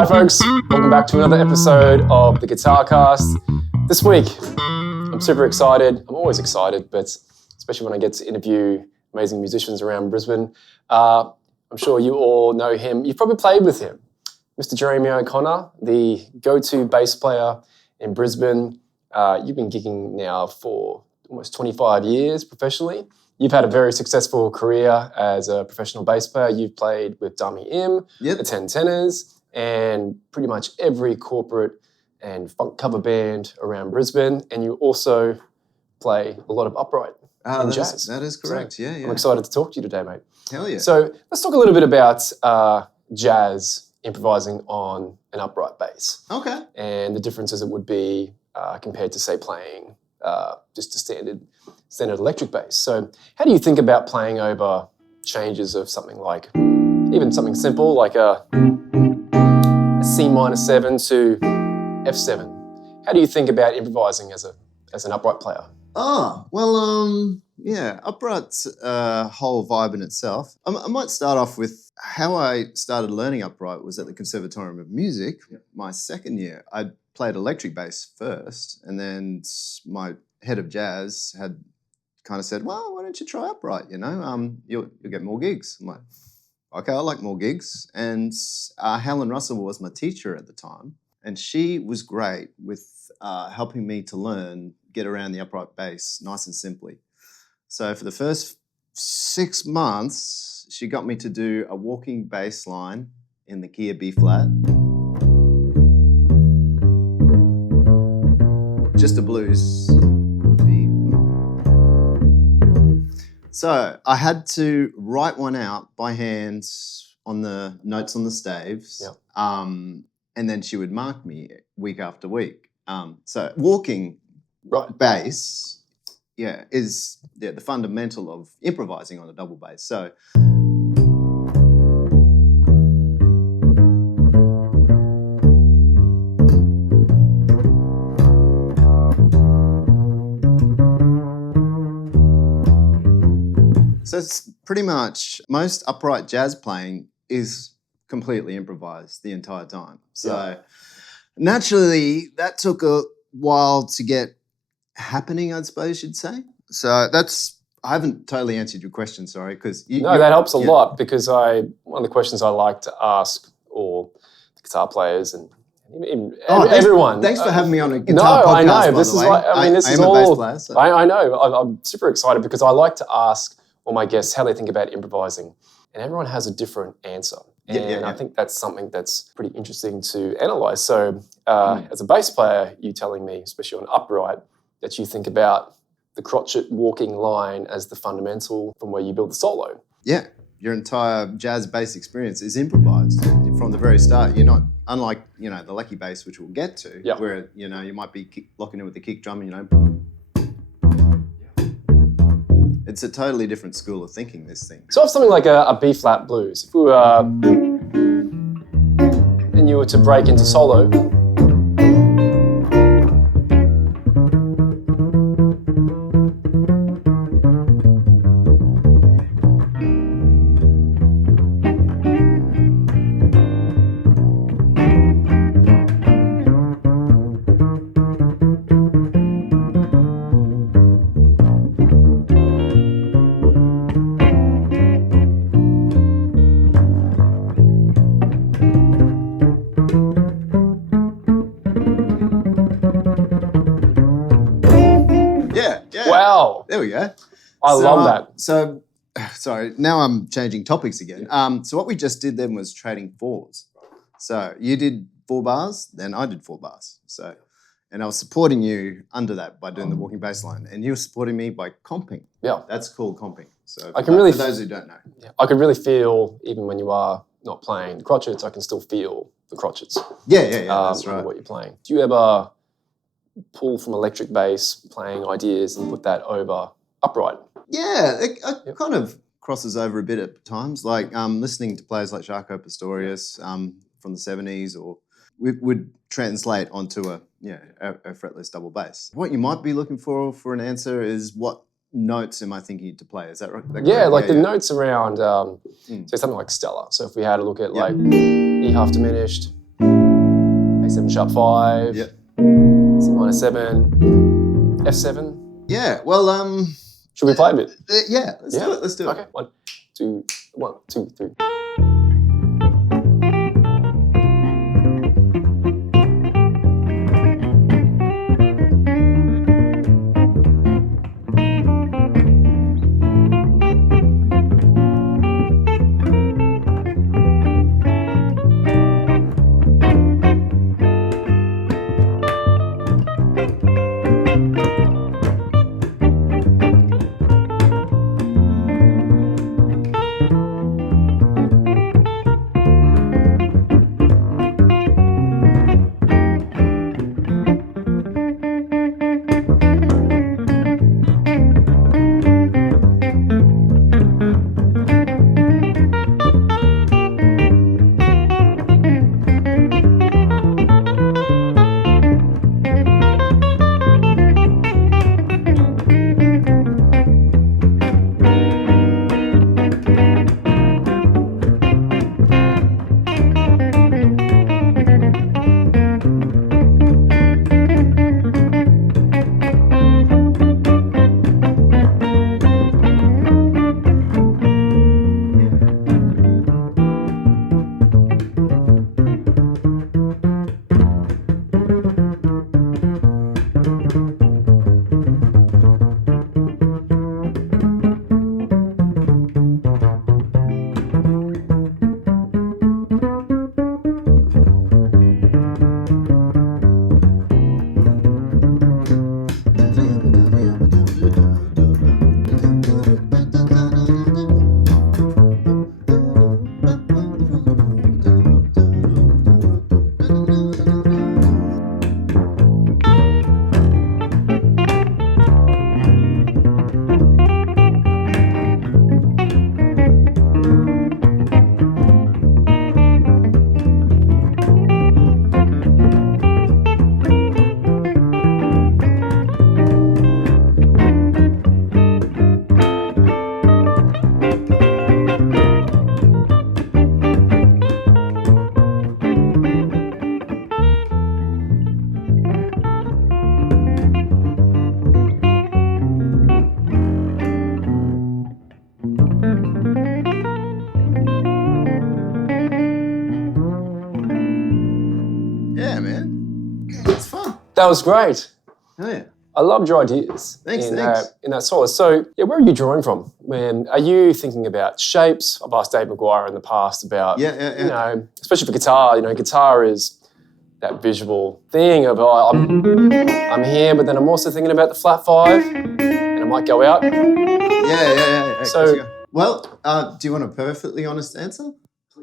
Hi folks, welcome back to another episode of the Guitar Cast. This week, I'm super excited. I'm always excited, but especially when I get to interview amazing musicians around Brisbane. I'm sure you all know him. You've probably played with him. Mr. Jeremy O'Connor, the go-to bass player in Brisbane. You've been gigging now for almost 25 years professionally. You've had a very successful career as a professional bass player. You've played with Dami Im, the Ten Tenors, and pretty much every corporate and funk cover band around Brisbane. And you also play a lot of upright and jazz. That is correct, so yeah. I'm excited to talk to you today, mate. Hell yeah. So let's talk a little bit about jazz improvising on an upright bass. Okay. And the differences it would be compared to, say, playing just a standard electric bass. So how do you think about playing over changes of something like, even something simple like a C-7 to F7? How do you think about improvising as an upright player? Oh, well, upright's a whole vibe in itself. I might start off with how I started learning upright was at the Conservatorium of Music. Yep. My second year, I played electric bass first, and then my head of jazz had kind of said, well, why don't you try upright, you'll get more gigs. I'm like, okay, I like more gigs. And Helen Russell was my teacher at the time, and she was great with helping me to get around the upright bass nice and simply. So for the first 6 months, she got me to do a walking bass line in the key of B flat. Just a blues. B. So I had to write one out by hand on the notes on the staves. Yep. And then she would mark me week after week. So walking bass, is the fundamental of improvising on a double bass. So it's pretty much most upright jazz playing is completely improvised the entire time. So naturally, that took a while to get happening, I suppose you'd say. So I haven't totally answered your question, sorry, because that helps a lot, because one of the questions I like to ask all the guitar players and everyone. Thanks for having me on a guitar podcast. No, I know. By This the is way. like, I mean, this I is am all. A bass player, so. I know. I'm super excited because I like to ask all my guests how they think about improvising, and everyone has a different answer. And I think that's something that's pretty interesting to analyze. So as a bass player, you telling me, especially on upright, that you think about the crotchet walking line as the fundamental from where you build the solo. Yeah, your entire jazz bass experience is improvised from the very start. You're not, unlike, the lucky bass, which we'll get to, where, you might be locking in with the kick drum, It's a totally different school of thinking, this thing. So if something like a B-flat blues, if we were, and you were to break into solo, Wow. There we go. I love that. So, sorry, now I'm changing topics again. So what we just did then was trading fours. So you did 4 bars, then I did 4 bars. So, and I was supporting you under that by doing the walking bass line, and you were supporting me by comping. Yeah. That's called comping. So I can really, for those who don't know. Yeah, I can really feel, even when you are not playing the crotchets, I can still feel the crotchets. Yeah, that's right. What you're playing. Do you ever pull from electric bass playing ideas and put that over upright? Yeah, it kind of crosses over a bit at times, like listening to players like Jaco Pastorius from the 70s, or would translate onto a fretless double bass. What you might be looking for an answer is what notes am I thinking to play? Is that right? The notes around, say something like Stella. So if we had a look at like E half diminished, 7 sharp 5, Yep. C minor 7, F7. Yeah. Well, Should we play a bit? yeah. Let's do it. Let's do it. Okay. 1, 2, 1, 2, 3. Yeah, man. It's fun. That was great. Oh, yeah. I loved your ideas Thanks, in thanks. that solo. So, yeah, where are you drawing from? Are you thinking about shapes? I've asked Dave McGuire in the past about, Yeah. you know, especially for guitar. You know, guitar is that visual thing of I'm here, but then I'm also thinking about the flat 5, and I might go out. Yeah. So- Well, do you want a perfectly honest answer?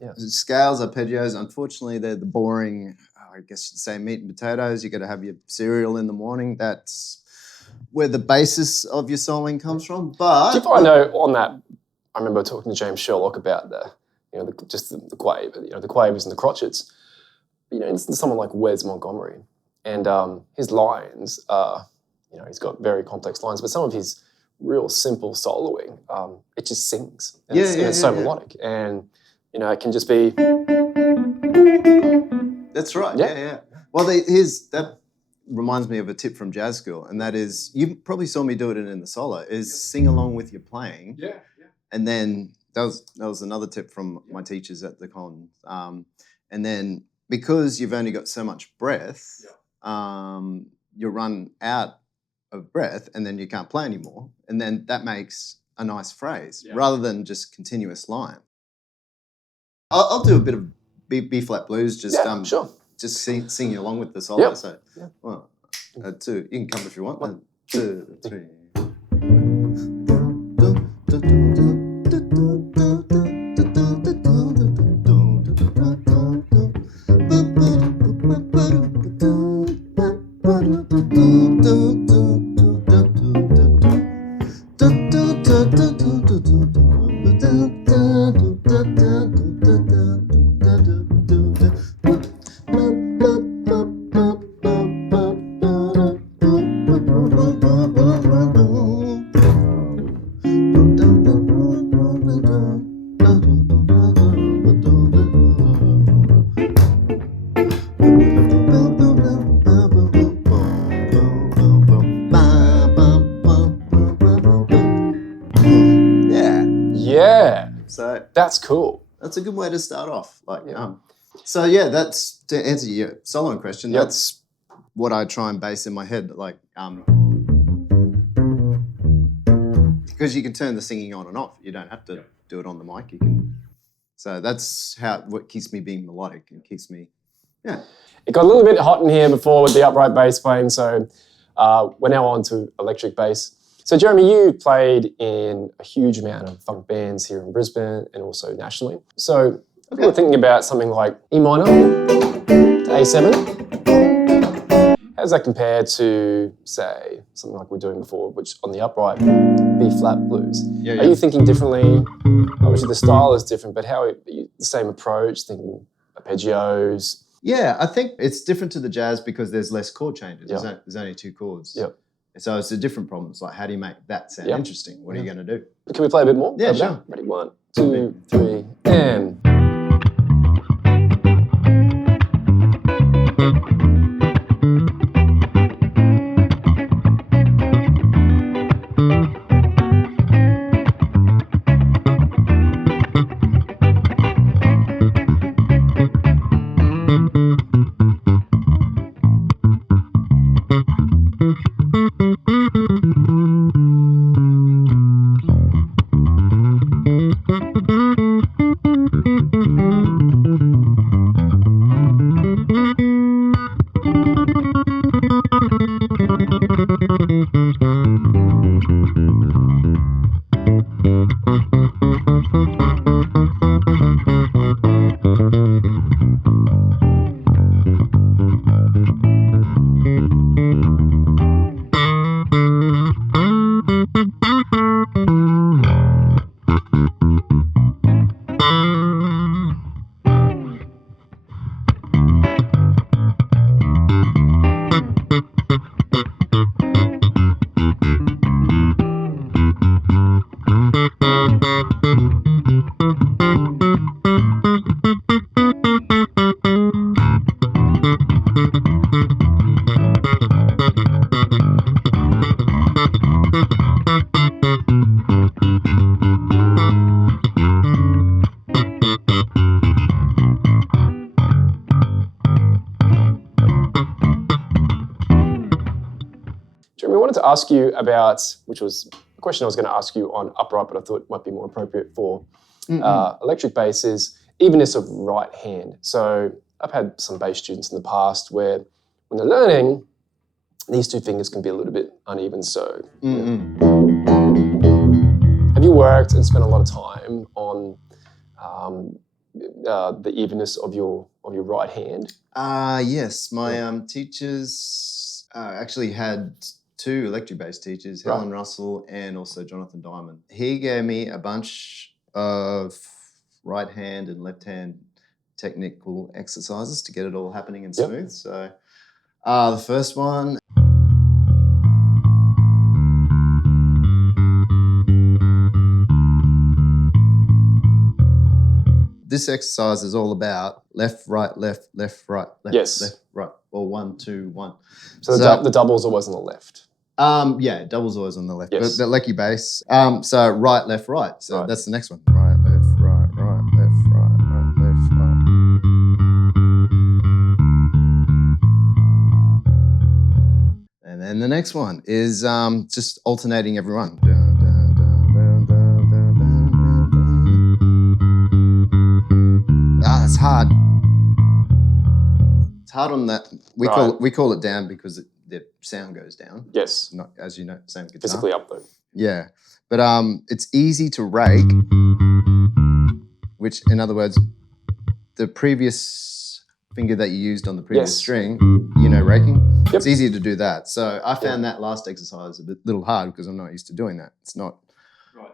Yeah. Scales, arpeggios, unfortunately, they're the boring, I guess you'd say meat and potatoes. You got to have your cereal in the morning. That's where the basis of your soloing comes from. But Do you find on that? I remember talking to James Sherlock about the quaver, the quavers and the crotchets. You know, it's someone like Wes Montgomery, and his lines are, he's got very complex lines, but some of his real simple soloing, it just sings. And it's so melodic, and it can just be. That's right. Yeah. Yeah. Well, that reminds me of a tip from jazz school, and that is, you probably saw me do it in the solo, is sing along with your playing. Yeah. And then that was another tip from my teachers at the con. And then because you've only got so much breath, you run out of breath, and then you can't play anymore. And then that makes a nice phrase rather than just continuous line. I'll do a bit of B flat blues, just Sure. just singing along with the solo. Yep. So, Yeah. 1, 2. You can come if you want. 1, 1, 2, 3. Yeah, So that's cool. that's a good way to start off. Like, Yeah. so yeah, that's to answer your solo question. Yep. That's what I try and base in my head. Like, because you can turn the singing on and off. You don't have to do it on the mic. You can. So that's what keeps me being melodic and keeps me, yeah. It got a little bit hot in here before with the upright bass playing, so we're now on to electric bass. So Jeremy, you played in a huge amount of funk bands here in Brisbane and also nationally. So if we're thinking about something like E minor to A7, how does that compare to, say, something like we're doing before, which on the upright, B flat blues? Yeah. Are you thinking differently? Obviously the style is different, but how are you, the same approach, thinking arpeggios? Yeah, I think it's different to the jazz because there's less chord changes. Yeah. There's only 2 chords. Yep. So it's a different problem. It's like, how do you make that sound interesting? What are you going to do? Can we play a bit more? Yeah, sure. Ready? 1, 2, 3, and... Jeremy, I wanted to ask you about, which was a question I was going to ask you on upright, but I thought might be more appropriate for electric bass, is evenness of right hand. So I've had some bass students in the past where when they're learning, these 2 fingers can be a little bit uneven. So have you worked and spent a lot of time on the evenness of your right hand? Yes, my teachers actually had 2 electric bass teachers, Helen Russell and also Jonathan Diamond. He gave me a bunch of right hand and left hand technical exercises to get it all happening and smooth. So the first one. This exercise is all about left, right, left, left, right, left, left, right, or 1, 2, 1. So the double's always on the left. Yeah, double's always on the left. Yes. But the lecky bass. So right, left, right. So that's the next one. Right, left, right, right, left, right, right, left, right. And then the next one is just alternating everyone. It's hard. It's hard on that. We call it down because the sound goes down. Yes. Not, as you know, same guitar. Physically up though. Yeah. But it's easy to rake, which in other words, the previous finger that you used on the previous string, raking, it's easier to do that. So I found that last exercise a little hard because I'm not used to doing that. It's not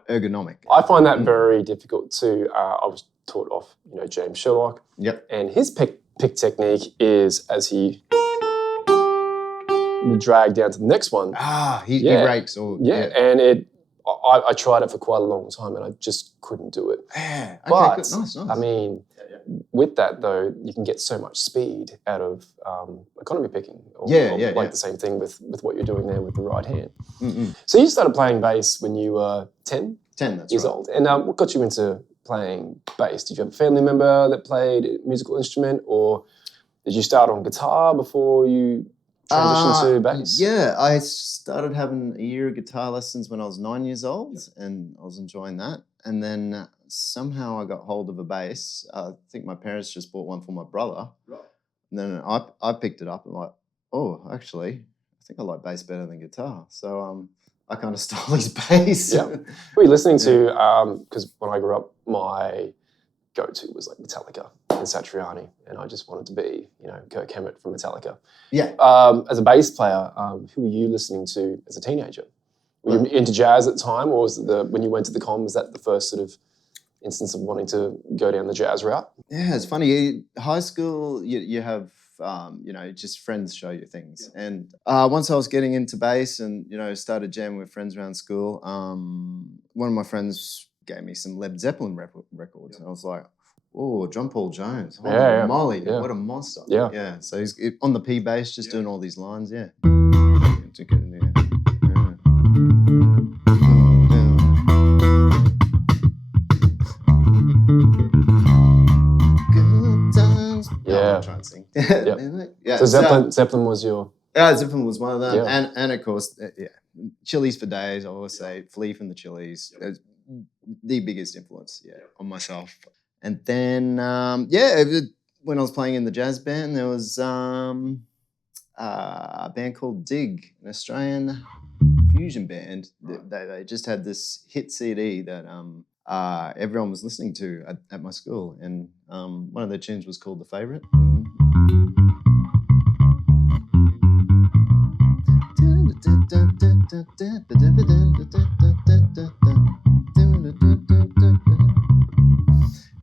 ergonomic. I find that very difficult too. I was taught off, James Sherlock. Yep. And his pick technique is as he would drag down to the next one. He rakes all. Yeah, and I tried it for quite a long time and I just couldn't do it. Yeah. Okay, but good. Nice. I mean, with that though, you can get so much speed out of economy picking. Or the same thing with what you're doing there with the right hand. So you started playing bass when you were 10? 10, that's years right. old. And what got you into playing bass? Did you have a family member that played a musical instrument, or did you start on guitar before you transitioned to bass? Yeah, I started having a year of guitar lessons when I was 9 years old, and I was enjoying that. And then somehow I got hold of a bass. I think my parents just bought one for my brother. Right. And then I picked it up and like, oh, actually, I think I like bass better than guitar. So I kind of stole his bass. Yeah. What were you listening to? Because when I grew up, my go-to was like Metallica and Satriani, and I just wanted to be, Kirk Hammett from Metallica. Yeah. As a bass player, who were you listening to as a teenager? Were you into jazz at the time, or was it when you went to the com, was that the first sort of instance of wanting to go down the jazz route? Yeah, it's funny. High school, you have, just friends show you things. Yeah. And once I was getting into bass and, started jamming with friends around school, one of my friends gave me some Led Zeppelin records. Yeah. And I was like, oh, John Paul Jones. Holy moly, what a monster. Yeah. Yeah. So he's on the P bass, just doing all these lines. Yeah. Yeah. Trying to sing. So Zeppelin was your... Yeah, Zeppelin was one of them. Yeah. And of course, Chili's for days. I always say Flea from the Chili's. The biggest influence, on myself. And then, when I was playing in the jazz band, there was a band called Dig, an Australian fusion band. They just had this hit CD that everyone was listening to at my school. And one of their tunes was called The Favourite.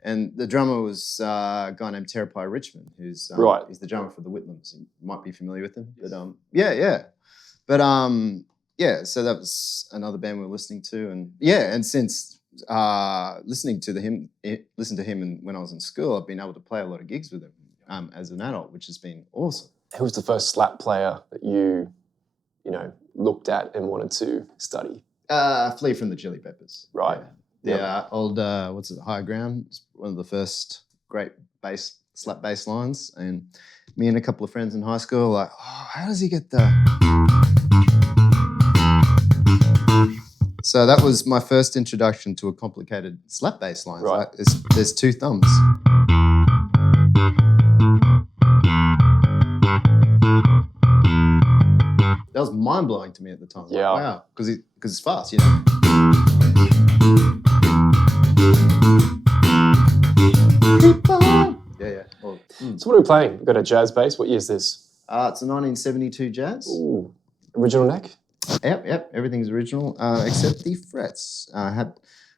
And the drummer was a guy named Terrapai Richmond, who's he's the drummer for the Whitlams. You might be familiar with him, but so that was another band we were listening to, and since listening to him, and when I was in school, I've been able to play a lot of gigs with him as an adult, which has been awesome. Who was the first slap player that you looked at and wanted to study? Flea from the Chili Peppers. Right. Yeah. Old, Higher Ground? It's one of the first great slap bass lines. And me and a couple of friends in high school were like, oh, how does he get the... So that was my first introduction to a complicated slap bass line. Right. Like, there's two thumbs. That was mind-blowing to me at the time. Yeah. Like, wow, because it's fast, Yeah. Well, So what are we playing? We've got a jazz bass. What year is this? It's a 1972 jazz. Ooh. Original neck? Yep. Everything's original except the frets.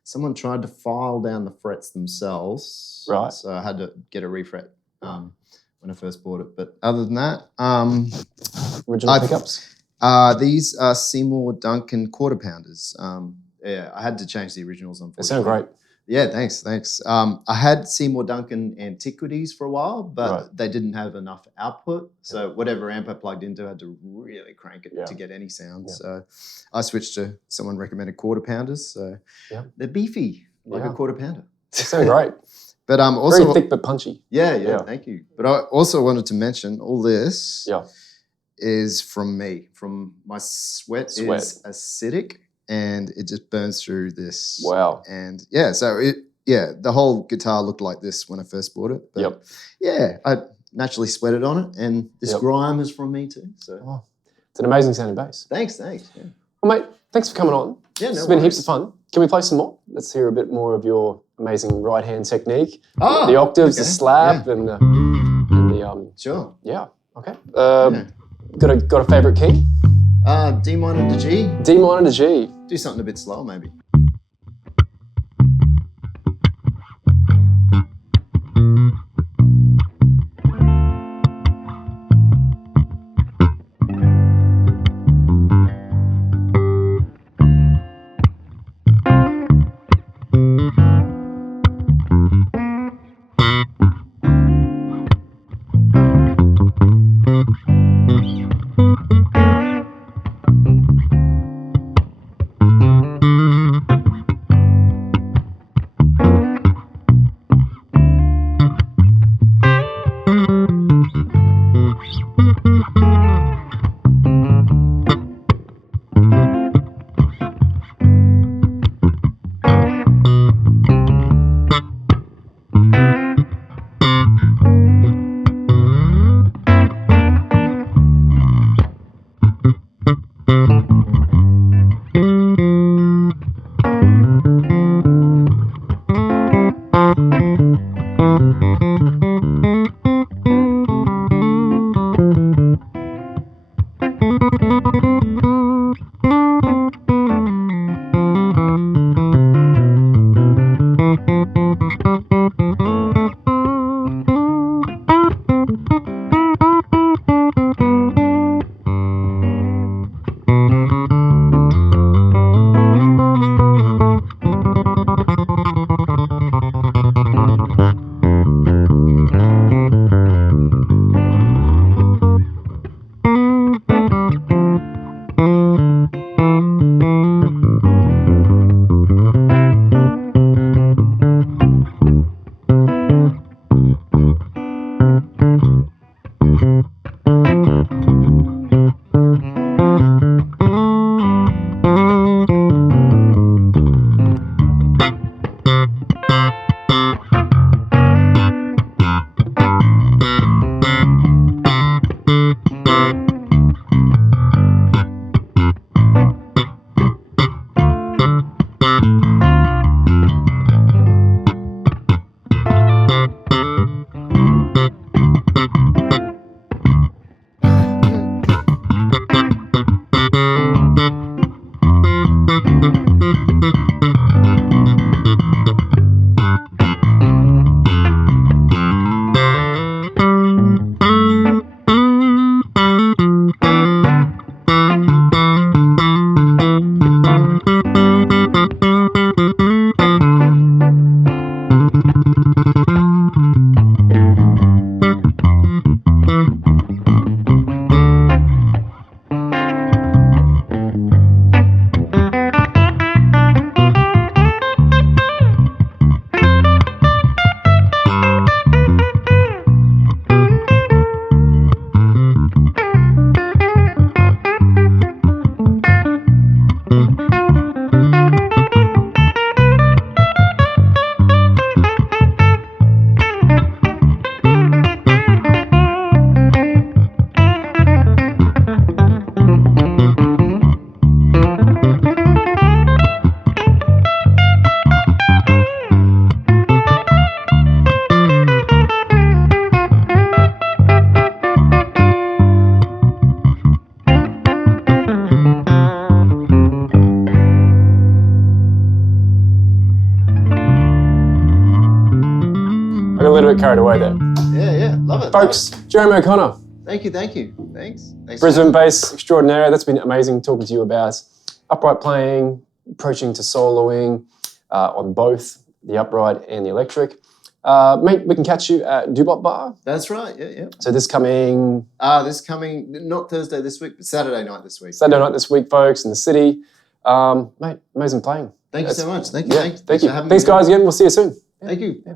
Someone tried to file down the frets themselves. Right. So I had to get a refret when I first bought it. But other than that... Original pickups? These are Seymour Duncan quarter pounders. I had to change the originals, unfortunately. They sound great. Yeah, thanks. I had Seymour Duncan Antiquities for a while, but they didn't have enough output. So whatever amp I plugged into, I had to really crank it to get any sound. Yeah. So I switched to someone recommended quarter pounders. So they're beefy, like a quarter pounder. They sound great. But also very thick but punchy. Yeah, thank you. But I also wanted to mention all this is from me. From my sweat is acidic. And it just burns through this. Wow. And so the whole guitar looked like this when I first bought it. But I naturally sweated on it, and this grime is from me too. So it's an amazing sounding bass. Thanks. Yeah. Well, mate, thanks for coming on. Yeah, It's been heaps of fun. Can we play some more? Let's hear a bit more of your amazing right hand technique. Oh, the octaves, the slap, and the Sure. Yeah. Okay. Got a favourite key? D minor to G. D minor to G. Do something a bit slow, maybe. A little bit carried away there. Yeah, love it. Folks, Jeremy O'Connor, Thank you. Thanks. Brisbane-based extraordinaire. That's been amazing talking to you about upright playing, approaching to soloing on both the upright and the electric. Mate, we can catch you at Dubop Bar. That's right, yeah. So this coming... not Thursday this week, but Saturday night this week. Saturday night this week, folks, in the city. Mate, amazing playing. Thank you so much. Thank you. Yeah, thank you. for having Thanks, me. guys, again. We'll see you soon. Thank you. Yeah.